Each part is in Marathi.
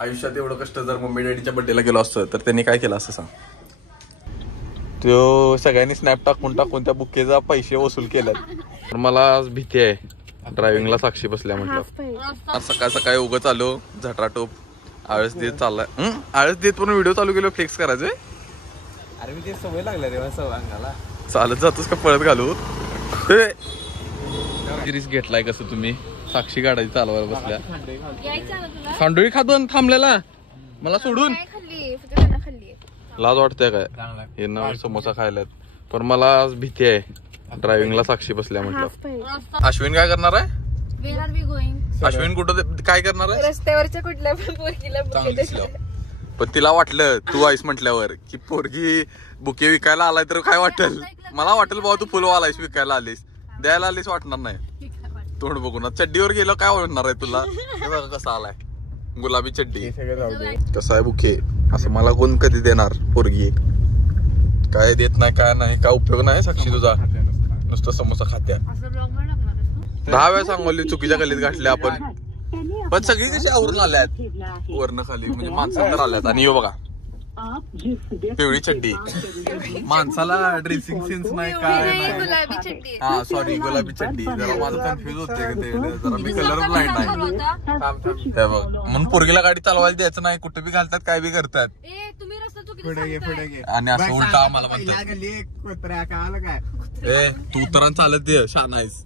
आयुष्यात एवढं कष्ट जर मम्मी डॅडीच्या बर्थडेला गेलो असतं तर त्यांनी काय केलं असं सांग. तो सगळ्यांनी स्नॅप टाकून त्या बुकेचा पैसे वसूल केलेत. तर मला आज भीती आहे ड्रायव्हिंगला साक्षी बसल्या म्हटलं. सकाळ सकाळी उगच आलो झटाटोप आळस देत चाललाय. आळस देत पण व्हिडिओ चालू केलो फ्लेक्स करायचे. अरे मी ते सवय लागल्या रे अंगाला. चालत जातोस का पळत घालू. रिस्क घेतलाय कसं तुम्ही. साक्षी गाडी चालवायला बसल्या. खांडोळी खातून थांबलेला मला सोडून. लाज वाटते काय हे ना समोसा खायलात. पण मला आज भीती आहे ड्रायव्हिंगला साक्षी बसल्या म्हटलं. अश्विन काय करणार आहे. अश्विन कुठं काय करणार आहे. रस्त्यावरच्या कुठल्या पण पोरगीला पण तिला वाटलं तू आईस म्हटल्यावर की पोरगी बुके विकायला आलाय तर काय वाटेल. मला वाटेल बाबा तू फुलवा आलायस विकायला आलीस द्यायला आलीस वाटणार नाही. तोंड बघून चड्डीवर गेलं काय वाटणार आहे तुला. कसा आलाय गुलाबी चड्डी कसा आहे बुके असं मला कोण कधी देणार. पोरगी काय देत नाही काय नाही काय उपयोग नाही. साक्षी तुझा नुसतं समोसा खात्या. 10 वेळा सांगवली चुकीच्या गल्लीत गाठल्या आपण. पण सगळी कशी आवरून आल्यात वरनं खाली म्हणजे माणसं तर आल्यात. आणि बघा पिवळी चड्डी. माणसाला ड्रेसिंग सेन्स नाही काय. हा सॉरी गुलाबी चड्डी. जरा माझं कन्फ्युज होते जरा मी कलर ब्लाइंड नाही. हे बघ म्हणून पोरगीला गाडी चालवायला द्यायचं नाही. कुठे बी घालतात काय बी करतात. आणि असं उलटा आम्हाला म्हणतात तू उतरण चालत दे शान आहेस.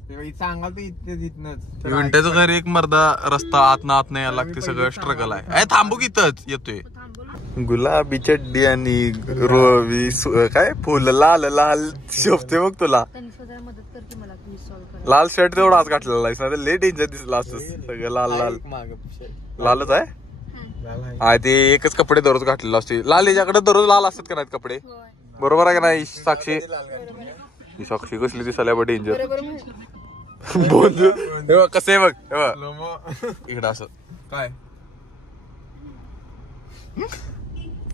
विंटेचं घर एक मर्दा रस्ता आत नाही यायला लागते. सगळं स्ट्रगल आहे. थांबू की इथंच येतोय. गुलाबी चड्डी आणि काय फुल लाल लाल शोभते बघ तुला. लाल शर्ट तेवढा आज घातलेला आहे. लेट डेंजर दिसला असतं सगळं लाल लाल. लालच आहे ते एकच कपडे दररोज घातलेला असते. लाल याच्याकडे दररोज लाल असतात का नाहीत कपडे. बरोबर आहे का नाही साक्षी. साक्षी कसली दिसायला बा डेंजर. बोल कसं आहे बघ इकडं असं काय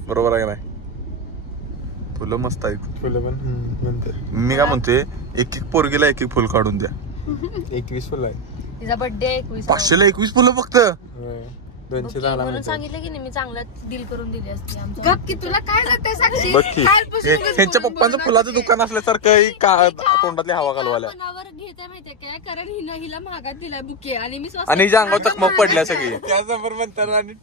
बरोबर आहे का नाही. फुलं मस्त आहेत. फुलं पण मी काय म्हणते एक पोरगीला एक फुल काढून द्या. 21 फुलं आहे तिचा बर्थडे 500ला 21 फुलं फक्त. 200 म्हणून सांगितलं की मी चांगला डील करून दिली असती. तुला काय जाते साक्षी. ह्यांच्या पप्पांचं फुलाचं दुकान असल्यासारखं तोंडातली हवा घालवायला. घेता माहितीये काय कारण हिला महागात दिलाय बुके आणि मी आणि अंगावर चकमक पडल्या सगळी. त्यासमोर म्हणताना आणि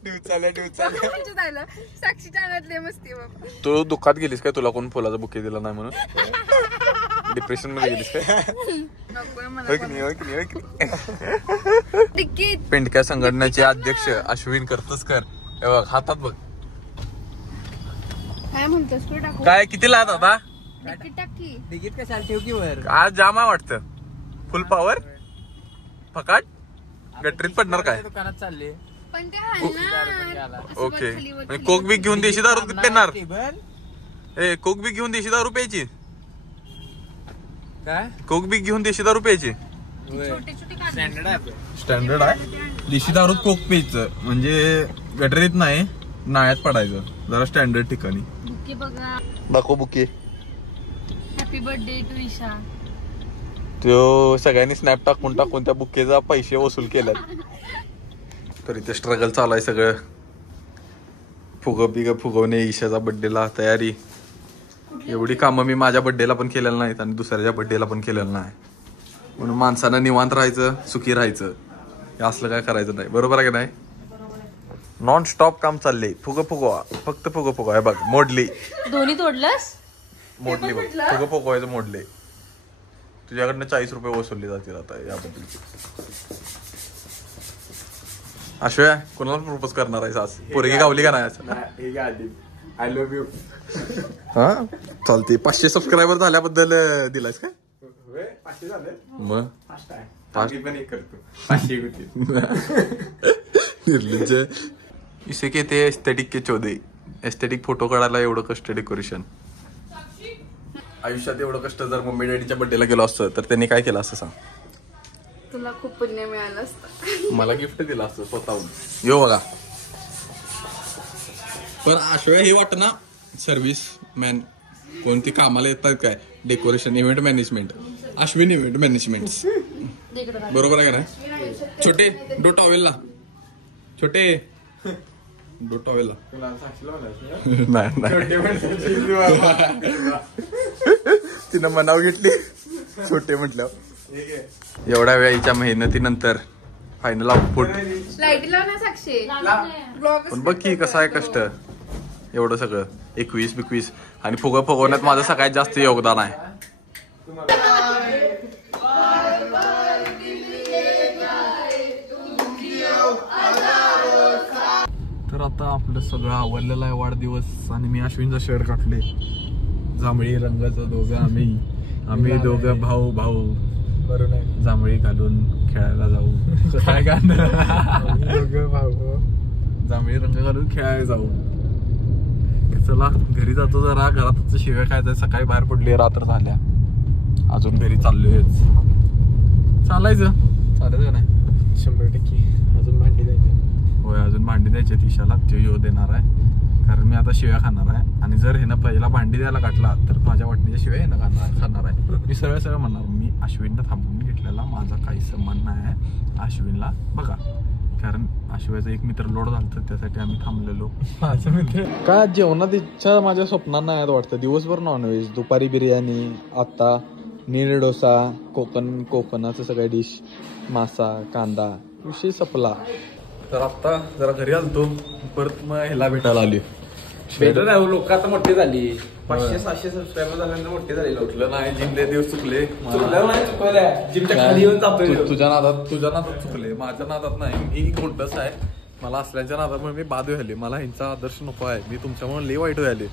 साक्षीच्या अंगातले मस्ती बाबा. तू दुःखात गेलीस काय तुला कोण फुलाचा बुके दिला नाही म्हणून. डिप्रेशन मध्ये गेलीस काय. पेंडक्या संघटनेचे अध्यक्ष अश्विन करतसकर हे बघ हातात बघ. काय म्हणतोस काय किती लात आता. तिकीट कशाला ठेव की वर. आज जामा वाटतं फुल पॉवर फकाट गटरीत पडणार काय. दुकानात चालले ओके. कोक बी घेऊन देशी दारू पेणार. कोक बी घेऊन देशी दारू प्यायची. काय कोक बी घेऊन देशी दारू प्यायची. स्टँडर्ड आहे देशी दारू कोक प्यायचं म्हणजे गटरीत नाही नाळ्यात पडायचं. जरा स्टँडर्ड ठिकाणी. बुके बघा दाखव bouquet. Happy birthday to Isha. तो सगळ्यांनी स्नॅप टाकून त्या बुकेचा पैसे वसूल केलेत. तर इथे स्ट्रगल चालू आहे सगळं. फुगवणे ईशाचा बर्थडेला तयारी. एवढी कामं मी माझ्या बर्थडेला पण केलेलं नाहीत आणि दुसऱ्याच्या बर्थडेला पण केलेलं नाही. म्हणून माणसानं निवांत राहायचं सुखी राहायचं. हे असलं काय करायचं नाही. बरोबर आहे का नाही. नॉन स्टॉप काम चालले. फुगवा फक्त फुगवा. हे बघ मोडली. दोन्ही तोडलंस. मोडली बघ फुगवायचं मोडले. तुझ्याकडनं 40 रुपये वसुलले जातील आता याबद्दल. अश्वया कोणाला प्रपोज करणार आहे आज. पोरगी गावली का नाही. I love you. हा चालते. 500 सबस्क्रायबर झाल्याबद्दल दिलायस काय. 500 झाले मग पण एक करतो 500 होती. इसे कहते हैं एस्थेटिक के चौधरी. एस्थेटिक फोटो काढायला एवढं कष्ट डेकोरेशन. आयुष्यात एवढं कष्ट जर मम्मी डॅडीच्या बर्थडेला गेलो असतं तर त्यांनी काय केलं असं सांग. तुला खूप पुण्य मिळालं असतं. मला गिफ्ट दिलं असतं स्वतःहून. यो बघा पण अश्वया हे वाटत ना सर्व्हिस मॅन कोणती कामाला येतात काय. Decoration event management Ashwin event management. बरोबर आहे का नाही. छोटे डो टॉवेल ला छोटे डोटावेला तुला साक्षीला म्हणायचं नाही नाही छोटे माणसाची तिनं मनाव घेतली छोटे म्हटल्यावर एवढ्या वेळेच्या मेहनतीनंतर फायनल आउटपुट. लाईट लाव ना साक्षी. पण बघ की कसं आहे कष्ट एवढं सगळं 21 आणि फुगं फुगवण्यात माझं सगळ्यात जास्त योगदान आहे. तर आता आपलं सगळं आवडलेलं आहे वाढदिवस आणि मी अश्विनचा शर्ट काढले जांभळी रंगाचं दोघं आम्ही दोघं भाऊ बरोबर आहे. जांभळी घालून खेळायला जाऊ काय जांभळी रंग घालून खेळायला जाऊ. चला घरी जातो जरा घरात शिव्या खायचं सकाळी बाहेर पडली रात्र झाल्या अजून घरी चाललोय चालायचं का नाही 100% अजून भांडी द्यायची. होय अजून भांडी द्यायची तिशाला तो येऊ देणार आहे कारण मी आता शिव्या खाणार आहे आणि जर हे पहिला भांडी द्यायला काढला तर माझ्या वाटणीच्या शिवाय हे खाणार आहे. मी सरळ म्हणणार मी अश्विनला थांबवून घेतलेला माझा काही संबंध नाही आहे अश्विनला बघा कारण अश्विनचा एक मित्र लोड झाला तर त्यासाठी आम्ही थांबलेलो. माझा मित्र काय जेवणात इच्छा माझ्या स्वप्नात नाही वाटतं. दिवसभर नॉनव्हेज दुपारी बिर्याणी आता नीर डोसा कोकणाचं सगळ्या डिश मासा कांदा विषय संपला. तर आता जरा घरी आलतो परत मग ह्याला भेटायला आली. भेटत आहे लोक आता मोठी झाली 500-600 सबस्क्रायबर झाल्यानंतर मोठी झाली लोक. चुकलं नाही जिमले दिवस चुकले जिमच्या खाली येऊन जातोय. तुझ्या नादात चुकले माझ्या नादात नाही. मी कोणतंच आहे मला असल्याच्या नादामुळे मी बाद व्हायले. मला ह्यांचा आदर्श नको आहे. मी तुमच्यामुळे लय वाईट व्हायले.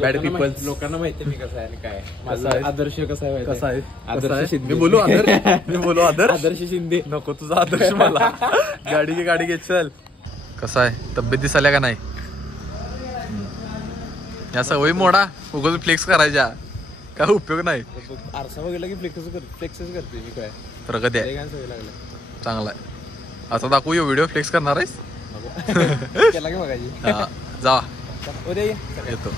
बॅड पीपल लोकांना माहिती मी कसं आहे आणि काय कसं माझा आहे? आदर्श कसा आहे कसा आहे आदर्श शिंदे. मी बोलू आदर्श आदर्श शिंदे नको तुझा आदर्श मला गाडी घे चल. कसा आहे तब्येत दिसायला का नाही या सवयी मोडा उगाच फ्लेक्स करायच्या काय उपयोग नाही. आरसा बघितला की फ्लेक्सच करते मी काय प्रगती आहे सवय लागला चांगला आहे. आता दाखवू व्हिडिओ फ्लेक्स करणार आहेस केला की बघायची जा उद्या येतो.